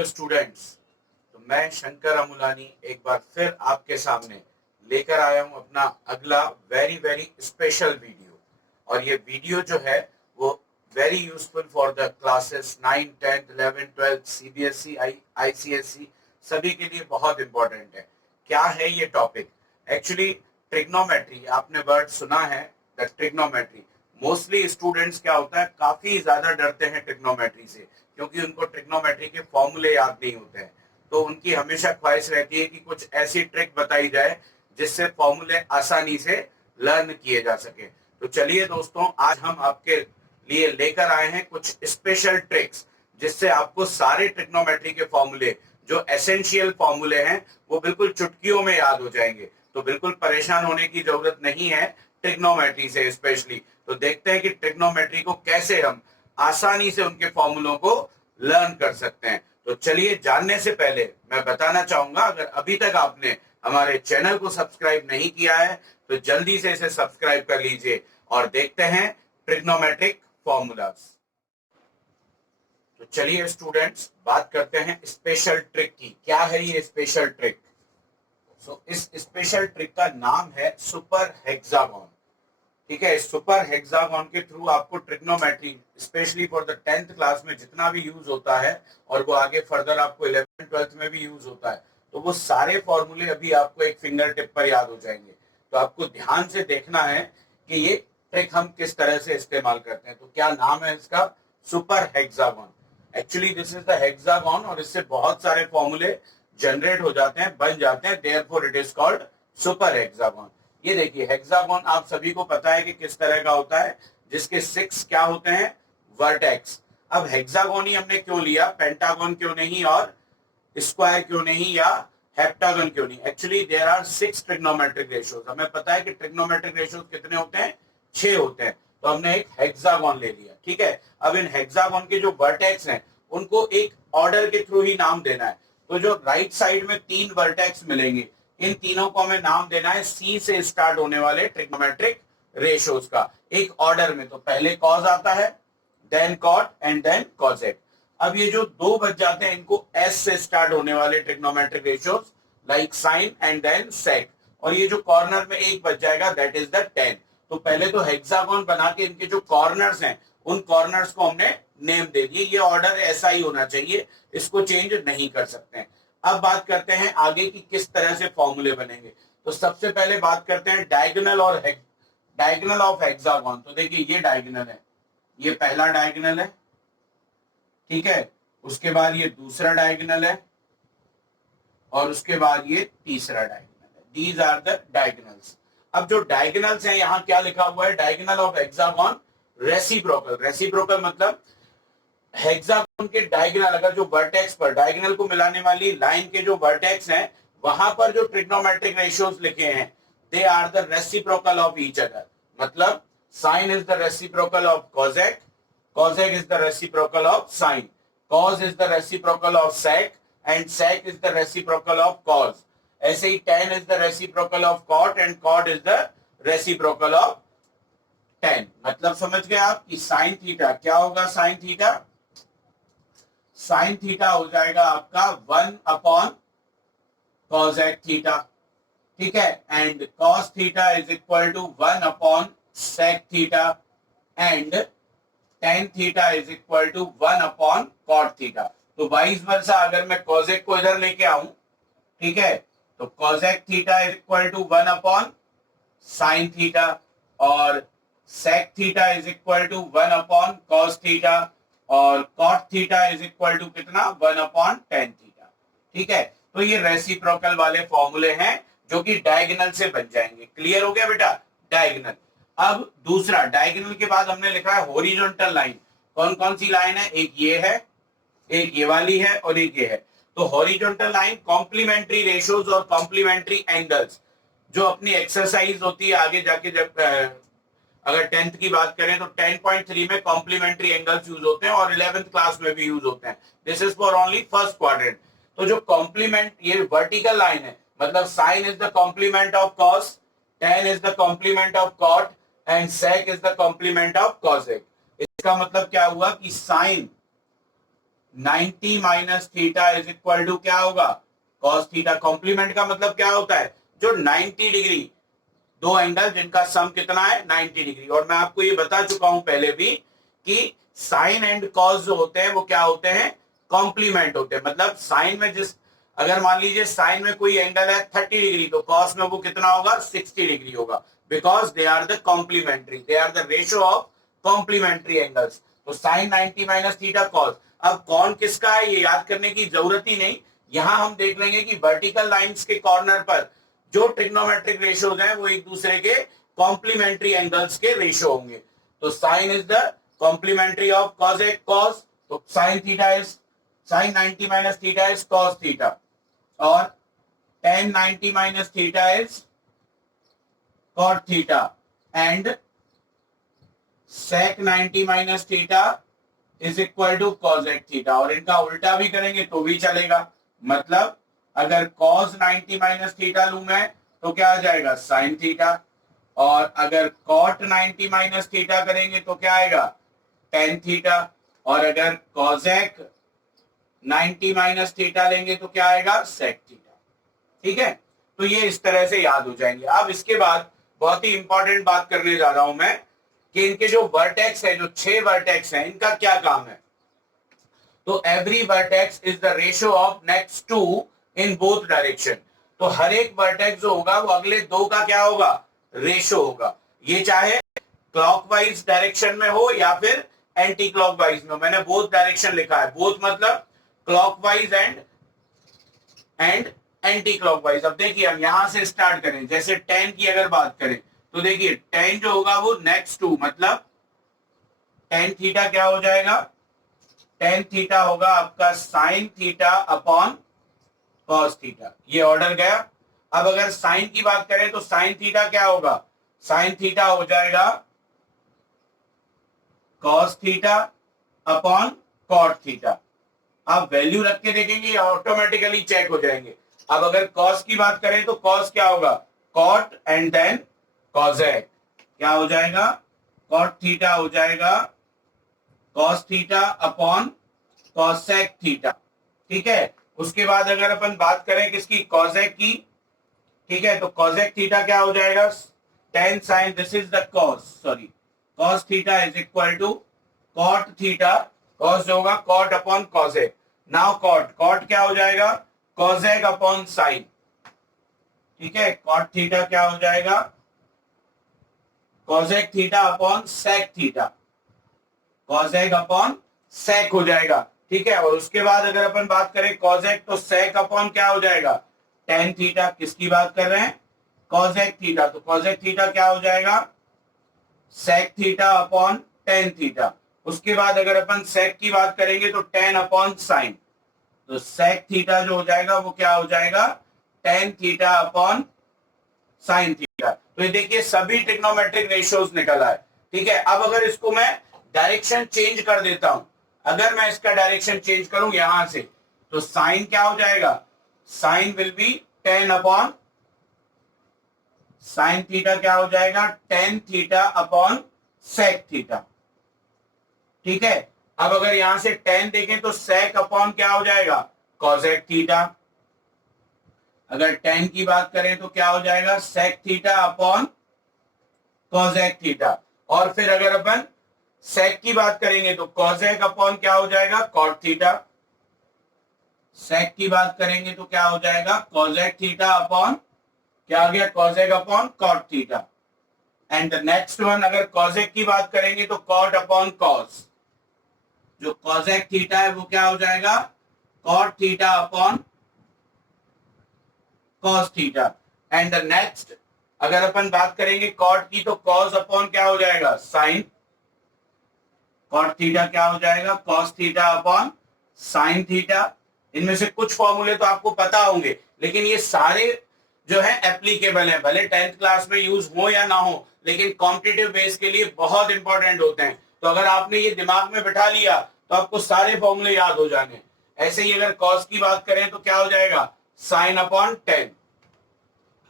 Hello students. तो मैं शंकर अमुलानी एक बार फिर आपके सामने लेकर आया हूं अपना अगला वेरी वेरी स्पेशल वीडियो। और ये वीडियो जो है वो very useful for the classes 9, 10, 11, 12 CBSE ICSE सभी के लिए बहुत इंपॉर्टेंट है। क्या है ये टॉपिक? एक्चुअली ट्रिग्नोमेट्री, आपने वर्ड सुना है द ट्रिग्नोमेट्री। मोस्टली स्टूडेंट्स क्या होता है, काफी ज्यादा डरते हैं ट्रिग्नोमेट्री से, क्योंकि उनको ट्रिग्नोमेट्री के फॉर्मूले याद नहीं होते हैं। तो उनकी हमेशा ख्वाहिश रहती है कि कुछ ऐसी ट्रिक बताई जाए जिससे फॉर्मूले आसानी से लर्न किए जा सके। तो चलिए दोस्तों, आज हम आपके लिए लेकर आए हैं कुछ स्पेशल ट्रिक्स जिससे आपको सारे ट्रिग्नोमेट्री के फॉर्मूले, जो एसेंशियल फॉर्मूले हैं, वो बिल्कुल चुटकियों में याद हो जाएंगे। तो बिल्कुल परेशान होने की जरूरत नहीं है ट्रिग्नोमेट्री से स्पेशली। तो देखते हैं कि ट्रिग्नोमेट्री को कैसे हम आसानी से उनके फॉर्मूलों को लर्न कर सकते हैं। तो चलिए, जानने से पहले मैं बताना चाहूंगा, अगर अभी तक आपने हमारे चैनल को सब्सक्राइब नहीं किया है तो जल्दी से इसे सब्सक्राइब कर लीजिए और देखते हैं ट्रिग्नोमेट्रिक फॉर्मूलाज। तो चलिए स्टूडेंट्स, बात करते हैं स्पेशल ट्रिक की। क्या है ये स्पेशल ट्रिक? इस स्पेशल ट्रिक का नाम है सुपर हेक्सागोन। ठीक है, सुपर हेक्सागोन के थ्रू आपको trigonometry specially for the 10th class में जितना भी यूज होता है, और वो आगे फर्दर आपको 11th 12th में भी यूज होता है, तो वो सारे फॉर्मूले अभी आपको एक फिंगर टिप पर याद हो जाएंगे। तो आपको ध्यान से देखना है कि ये ट्रिक हम किस तरह से इस्तेमाल करते हैं। तो क्या नाम है इसका? Super hexagon. Actually this is the hexagon, और इससे बहुत सारे फॉर्मूले जनरेट हो जाते हैं, बन जाते हैं, therefore it is called super hexagon. ये देखिए, हेक्सागोन आप सभी को पता है कि किस तरह का होता है, जिसके 6 क्या होते हैं? वर्टेक्स। अब हेक्सागोन ही हमने क्यों लिया, पेंटागन क्यों नहीं, और स्क्वायर क्यों नहीं, या हेप्टागन क्यों नहीं? Actually there are 6 trigonometric ratios. हमें पता है कि ट्रिग्नोमेट्रिक रेशियोज कितने होते हैं? 6 होते हैं। तो हमने एक हेक्सागोन ले लिया। ठीक है, अब इन हेक्सागोन के जो वर्टेक्स हैं उनको एक ऑर्डर के थ्रू ही नाम देना है। तो जो राइट साइड में 3 वर्टेक्स मिलेंगे, इन तीनों को हमें नाम देना है सी से स्टार्ट होने वाले ट्रिग्नोमेट्रिक रेशियोज का, एक ऑर्डर में। तो पहले कॉस आता है, then cot and then cosec. अब ये जो 2 बच जाते हैं, इनको एस से स्टार्ट होने वाले trigonometric ratios like sine and then sec. और ये जो कॉर्नर में एक बच जाएगा, दैट इज द 10। तो पहले तो हेक्सागोन बना के इनके जो कॉर्नर्स हैं, उन कॉर्नर्स को हमने नेम दे दिए। ये ऑर्डर ऐसा ही होना चाहिए, इसको चेंज नहीं कर सकते हैं। अब बात करते हैं आगे की किस तरह से फॉर्मूले बनेंगे। तो सबसे पहले बात करते हैं डायगोनल और डायगोनल ऑफ हेक्सागोन। तो देखिए, ये डायगोनल है, ये पहला डायगोनल है। ठीक है, उसके बाद ये दूसरा डायगोनल है, और उसके बाद ये तीसरा डायगोनल है। These are the diagonals. अब जो डायगोनल्स हैं, यहाँ क्या लिखा हुआ है? Diagonal of hexagon reciprocal. Reciprocal मतलब हेक्सागोन के डायगोनल, अगर जो वर्टेक्स पर डायगोनल को मिलाने वाली लाइन के जो वर्टेक्स हैं, वहां पर जो ट्रिग्नोमेट्रिक रेशियोज लिखे हैं, they are the reciprocal of each other. मतलब sine is the reciprocal of cosec, cosec is the reciprocal of sine, cos is the reciprocal of sec, and sec is the reciprocal of cos. ऐसे ही tan is the reciprocal of cot, and cot is the reciprocal of tan। मतलब समझ गए आप कि sign theta क्या होगा? Sine theta, sign theta हो जाएगा आपका 1 अपॉन कॉसेक थीटा। ठीक है, and cos theta is equal to 1 upon sec theta, and tan theta is equal to 1 upon cot theta. तो वाइस वर्सा, अगर मैं कॉसेक को इधर लेके आऊं, ठीक है, तो cosec theta is equal to 1 upon sine theta, और sec theta is equal to 1 upon cos theta, और cot theta is equal to कितना? 1 अपॉन टेन थीटा। ठीक है, तो ये रेसिप्रोकल वाले फॉर्मूले हैं जो कि डायगोनल से बन जाएंगे। क्लियर हो गया बेटा? डायगोनल। अब दूसरा, डायगोनल के बाद हमने लिखा है हॉरिजॉन्टल लाइन। कौन कौन सी लाइन है? एक ये है, एक ये वाली है, और एक ये है। तो हॉरिजॉन्टल लाइन कॉम्प्लीमेंट्री रेशियोज और कॉम्प्लीमेंट्री एंगल्स, जो अपनी एक्सरसाइज होती है आगे जाके, जब अगर 10th की बात करें तो 10.3 में कॉम्प्लीमेंट्री एंगल्स यूज होते हैं, और 11th क्लास में भी यूज होते हैं। This is for only first quadrant. तो जो कॉम्प्लीमेंट, ये वर्टिकल लाइन है, मतलब sine is the complement of cos, tan is the complement of cot, and sec is the complement of cosec. इसका मतलब क्या हुआ कि sine 90 minus theta is equal to क्या होगा, कॉस थीटा। कॉम्प्लीमेंट का मतलब क्या होता है, जो 90 डिग्री, दो एंगल जिनका सम कितना है 90 डिग्री। और मैं आपको ये बता चुका हूं पहले भी कि साइन एंड कॉस जो होते हैं वो क्या होते हैं, कॉम्प्लीमेंट होते हैं। मतलब साइन में जिस, अगर मान लीजिए साइन में कोई एंगल है 30 डिग्री, तो कॉस में वो कितना होगा, 60 डिग्री होगा, because they are the complementary, they are the ratio of complementary angles. तो साइन 90 माइनस थीटा कॉस। अब कौन किसका है ये याद करने की जरूरत ही नहीं, यहां हम देख लेंगे कि वर्टिकल लाइंस के कॉर्नर पर जो ट्रिग्नोमेट्रिक रेशियोज हैं वो एक दूसरे के कॉम्प्लीमेंट्री एंगल्स के रेशियो होंगे। तो sine is the complementary of cos एक कॉस, तो sine theta is, sine 90 minus theta is cos theta, और tan 90 minus theta is cot theta, and sec 90 minus theta is equal to cosec theta. और इनका उल्टा भी करेंगे तो भी चलेगा। मतलब अगर cos 90 माइनस थीटा लू मैं तो क्या आ जाएगा, sin थीटा, और अगर cot 90 माइनस थीटा करेंगे तो क्या आएगा, tan थीटा, और अगर cosec 90 माइनस थीटा लेंगे तो क्या आएगा, sec थीटा। ठीक है, तो ये इस तरह से याद हो जाएंगे। अब इसके बाद बहुत ही इंपॉर्टेंट बात करने जा रहा हूं मैं कि इनके जो वर्टेक्स है, जो 6 वर्टेक्स हैं, इनका क्या काम है। तो every vertex is the ratio of next two in both direction. तो हर एक वर्टेक्स जो होगा वो अगले दो का क्या होगा, रेशियो होगा। ये चाहे क्लॉकवाइज डायरेक्शन में हो या फिर एंटी क्लॉकवाइज में हो। मैंने बोथ डायरेक्शन लिखा है, बोथ मतलब क्लॉकवाइज एंड एंटी क्लॉकवाइज। अब देखिए हम यहां से स्टार्ट करें, जैसे tan की अगर बात करें तो देखिए tan जो होगा वो नेक्स्ट टू, मतलब tan थीटा क्या हो जाएगा, tan थीटा होगा आपका sine theta upon cos theta. ये ऑर्डर गया। अब अगर साइन की बात करें तो साइन थीटा क्या होगा, साइन थीटा हो जाएगा cos theta upon cot theta. आप वैल्यू रख के देखेंगे ऑटोमेटिकली चेक हो जाएंगे। अब अगर कॉस की बात करें तो कॉस क्या होगा, कॉट एंड देन कॉसेक, क्या हो जाएगा, कॉट थीटा हो जाएगा cos theta upon cosec theta. ठीक है, उसके बाद अगर अपन बात करें किसकी, कॉसेक की, ठीक है, तो कॉसेक थीटा क्या हो जाएगा, tan sine, this is the cos, sorry, cos theta is equal to cot theta, cos जो होगा cot upon cosec. Now cot, cot क्या हो जाएगा, कॉसेक अपॉन साइन। ठीक है, कॉट थीटा क्या हो जाएगा, cosec theta upon sec theta, cosec upon sec हो जाएगा। ठीक है, और उसके बाद अगर अपन बात करें कॉसेक, तो सेक अपॉन क्या हो जाएगा, टेन थीटा। किसकी बात कर रहे हैं, कॉसेक थीटा, तो कॉसेक थीटा क्या हो जाएगा, sec theta upon tan theta. उसके बाद अगर अपन सेक की बात करेंगे तो टेन अपॉन साइन, तो सेक थीटा जो हो जाएगा वो क्या हो जाएगा, tan theta upon sine theta. तो ये देखिए सभी ट्रिग्नोमेट्रिक रेशियोज निकल आए। ठीक है, अब अगर इसको मैं डायरेक्शन चेंज कर देता हूं, अगर मैं इसका डायरेक्शन चेंज करूं यहां से, तो साइन क्या हो जाएगा, sine will be tan upon, sine theta क्या हो जाएगा, tan theta upon sec theta. ठीक है, अब अगर यहां से टेन देखें तो सेक अपॉन क्या हो जाएगा, कॉसेक थीटा। अगर टेन की बात करें तो क्या हो जाएगा, sec theta upon cosec theta. और फिर अगर अपन सेक की बात करेंगे तो कॉसेक अपॉन क्या हो जाएगा, कॉट थीटा। सेक की बात करेंगे तो क्या हो जाएगा, कॉसेक थीटा अपॉन क्या आ गया, cosec upon cot theta. And the next one, अगर कॉसेक की बात करेंगे तो कॉट अपॉन कॉस, जो कॉसेक थीटा है वो क्या हो जाएगा, cot theta upon cos theta. And the next अगर अपन बात करेंगे कॉट की, तो कॉस अपॉन क्या हो जाएगा, साइन, कॉट थीटा क्या हो जाएगा, cos theta upon sine theta. इनमें से कुछ फॉर्मूले तो आपको पता होंगे, लेकिन ये सारे जो है एप्लीकेबल है, भले 10th क्लास में यूज हो या ना हो, लेकिन कॉम्पिटिटिव बेस के लिए बहुत इंपॉर्टेंट होते हैं। तो अगर आपने ये दिमाग में बैठा लिया तो आपको सारे फॉर्मूले याद हो जाने। ऐसे ही अगर कॉस की बात करें तो क्या हो जाएगा, साइन अपॉन टेन।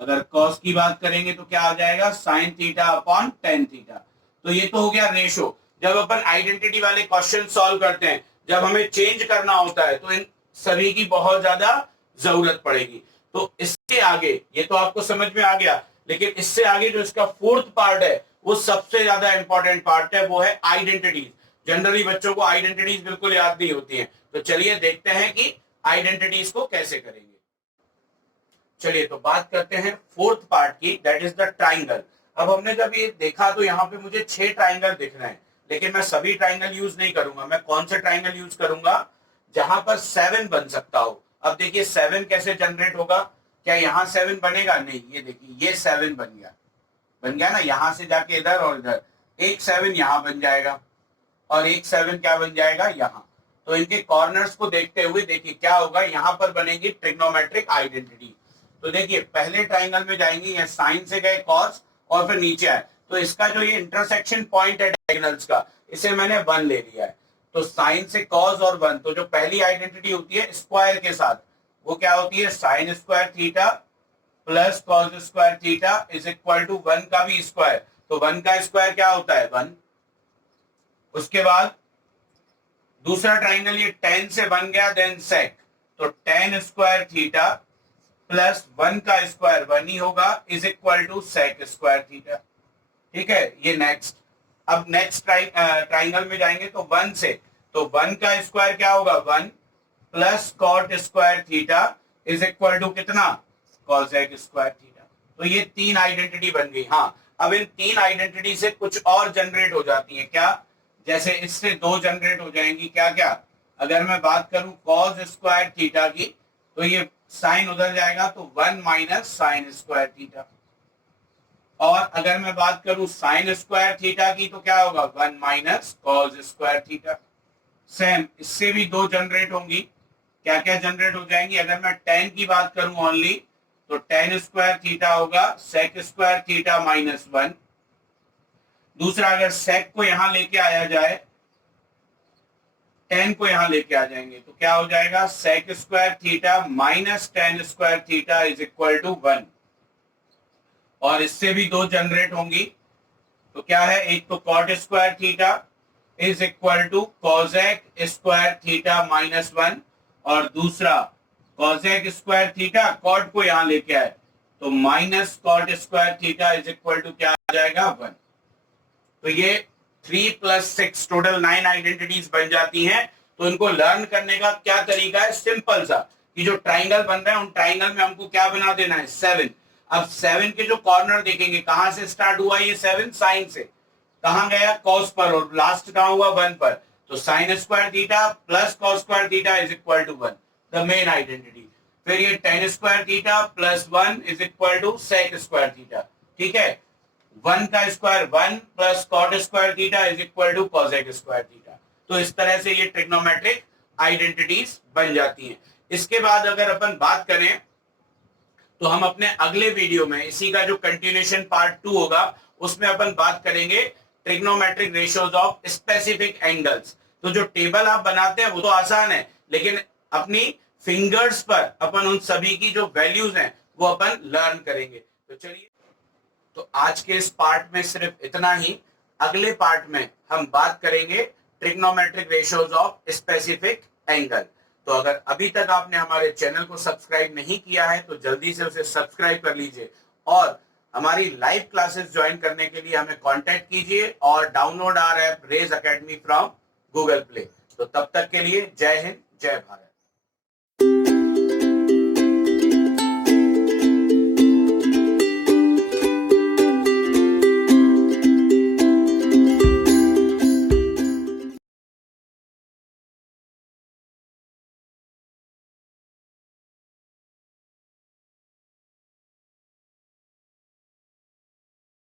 अगर कॉस की बात करेंगे तो क्या आ जाएगा, sine theta upon tan theta. तो ये तो हो गया रेशो। जब अपन आइडेंटिटी वाले क्वेश्चन सॉल्व करते हैं, जब हमें चेंज करना होता है तो इन सभी की बहुत ज्यादा जरूरत पड़ेगी। तो इसके आगे, ये तो आपको समझ में आ गया, लेकिन इससे आगे जो इसका फोर्थ पार्ट है वो सबसे ज्यादा इंपॉर्टेंट पार्ट है, वो है आइडेंटिटीज। जनरली बच्चों को आइडेंटिटीज बिल्कुल याद नहीं होती हैं, तो चलिए देखते हैं कि आइडेंटिटीज को कैसे करेंगे। चलिए तो बात करते हैं फोर्थ पार्ट की, दैट इज द ट्राइंगल। अब हमने जब ये देखा तो यहाँ पे मुझे 6 ट्राइंगल दिख रहे हैं, लेकिन मैं सभी ट्राइंगल यूज नहीं करूंगा। मैं कौन से ट्राइंगल यूज करूंगा? जहां पर 7 बन सकता हो। अब देखिए 7 कैसे जनरेट होगा? क्या यहाँ 7 बनेगा? नहीं, ये देखिए ये 7 बन गया, बन गया ना, यहां से जाके इधर और इधर एक 7 यहां बन जाएगा और एक 7 क्या बन जाएगा? यहाँ। तो इनके कॉर्नर्स को देखते हुए देखिए क्या होगा, यहाँ पर बनेगी ट्रिग्नोमेट्रिक आइडेंटिटी। तो देखिए पहले ट्राइंगल में जाएंगे, या साइन से गए कॉस और फिर नीचे आए, तो इसका जो ये इंटरसेक्शन पॉइंट है डायगोनल्स का, इसे मैंने 1 ले लिया है। तो साइन से कॉस और 1, तो जो पहली आइडेंटिटी होती है स्क्वायर के साथ, वो क्या होती है? Sine square theta plus cos square theta is equal to 1 का भी स्क्वायर। तो 1 का स्क्वायर क्या होता है? 1। उसके बाद दूसरा ट्राइंगल ये tan से बन गया, देन sec, तो tan स्क्वायर थीटा प्लस 1 का स्क्वायर 1 ही होगा is equal to sec square theta. ठीक है, ये नेक्स्ट। अब नेक्स्ट ट्राइंगल में जाएंगे तो 1 से, तो 1 का स्क्वायर क्या होगा? 1 plus cot square theta is equal to कितना? cosec square theta. तो ये 3 आइडेंटिटी बन गई। हाँ, अब इन 3 आइडेंटिटी से कुछ और जनरेट हो जाती है। क्या? जैसे इससे 2 जनरेट हो जाएंगी। क्या क्या? अगर मैं बात करूं cos स्क्वायर थीटा की, तो ये साइन उधर जाएगा, तो 1 माइनस साइन स्क्वायर थीटा। और अगर मैं बात करूं साइन स्क्वायर थीटा की, तो क्या होगा? 1 minus cos square theta. Same इससे भी 2 जनरेट होंगी। क्या क्या जनरेट हो जाएंगी? अगर मैं tan की बात करूं ओनली, तो tan स्क्वायर थीटा होगा sec स्क्वायर थीटा माइनस 1। दूसरा, अगर sec को यहां लेके आया जाए, tan को यहां लेके आ जाएंगे, तो क्या हो जाएगा? sec square theta minus tan square theta is equal to 1। और इससे भी 2 जनरेट होंगी। तो क्या है? एक तो cot square theta is equal to cosec square theta minus 1, और दूसरा cosec स्क्वायर थीटा, cot को यहां लेके आए, तो minus cot square theta is equal to क्या आ जाएगा? 1। तो ये 3 प्लस 6 टोटल 9 आइडेंटिटीज बन जाती हैं। तो इनको लर्न करने का क्या तरीका है? सिंपल सा, कि जो ट्राइंगल बन रहे हैं उन ट्राइंगल में हमको क्या बना देना है? 7। अब 7 के जो कॉर्नर देखेंगे, कहां से स्टार्ट हुआ ये 7? साइन से। कहां गया? कॉस पर, और लास्ट कहां हुआ? 1 पर। तो sine square theta plus cos square theta is equal to 1, the main identity. फिर ये tan square theta plus 1 is equal to sec square theta. ठीक है, 1 का square 1 plus cot square theta is equal to cosec square theta. तो इस तरह से ये ट्रिग्नोमेट्रिक आइडेंटिटीज बन जाती हैं। इसके बाद अगर अपन बात करें, तो हम अपने अगले वीडियो में इसी का जो कंटिन्यूएशन पार्ट 2 होगा, उसमें अपन बात करेंगे trigonometric ratios of specific angles. तो जो टेबल आप बनाते हैं वो तो आसान है, लेकिन अपनी फिंगर्स पर अपन उन सभी की जो वैल्यूज हैं वो अपन लर्न करेंगे। तो चलिए, तो आज के इस पार्ट में सिर्फ इतना ही। अगले पार्ट में हम बात करेंगे trigonometric ratios of specific angle. तो अगर अभी तक आपने हमारे चैनल को सब्सक्राइब नहीं किया है तो जल्दी से उसे सब्सक्राइब कर लीजिए, और हमारी लाइव क्लासेस ज्वाइन करने के लिए हमें कांटेक्ट कीजिए, और download our app Rays academy from Google Play. तो तब तक के लिए जय हिंद, जय भारत।